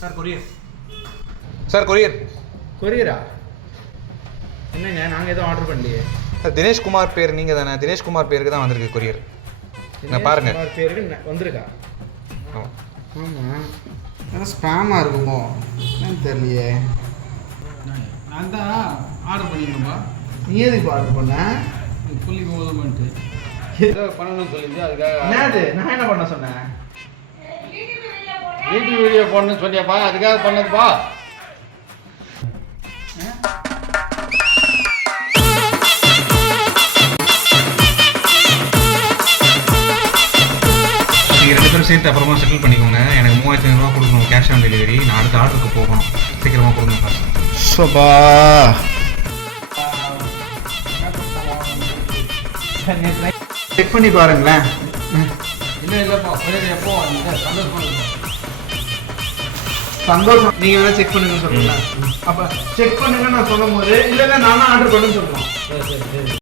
Sir courier. Sir courier. கொரியரா? என்னங்க, நாங்கள் எதுவும் ஆர்டர் பண்ணலையே. சார் தினேஷ்குமார் பேர் நீங்கள் தானே? தினேஷ்குமார் பேருக்கு தான் வந்திருக்கு கொரியர். நான் பாருங்க பேருக்கு வந்திருக்கா? ஆமாம் ஆமாம். ஏதாவது ஸ்பேமாக இருக்குமோ என்னன்னு தெரியலையே. நான் தான் ஆர்டர் பண்ணியிருந்தேன்ப்பா. நீ எதுக்கு ஆர்டர் பண்ண? புள்ளி போதுமான்ட்டு ஏதோ பண்ணணும்னு சொல்லிட்டு அதுக்காக. என்னது? நான் என்ன பண்ண சொன்னேன்? வீடியோ போடணும்னு சொன்னியாப்பா, அதுக்காக பண்ணதுப்பா. நீங்கள் 2 பேரும் சேர்த்து அப்புறமா செட்டில் பண்ணிக்கோங்க. எனக்கு 3500 கொடுக்கணும் கேஷ் ஆன் டெலிவரி. நான் அடுத்த ஆர்டருக்கு போகணும். சீக்கிரமாக கொடுங்க காசு. சோபா. செக் பண்ணி பாருங்களேன். இல்லைப்பா, எப்போ சந்தோஷம். சந்தோஷம். நீங்கள் வேணால் செக் பண்ணுங்கன்னு சொல்லுங்கள். அப்போ செக் பண்ணுங்க நான் சொல்லும் போது இல்லை நானும் ஆர்டர் பண்ணுன்னு சொல்லுவேன். சரி சரி சரி.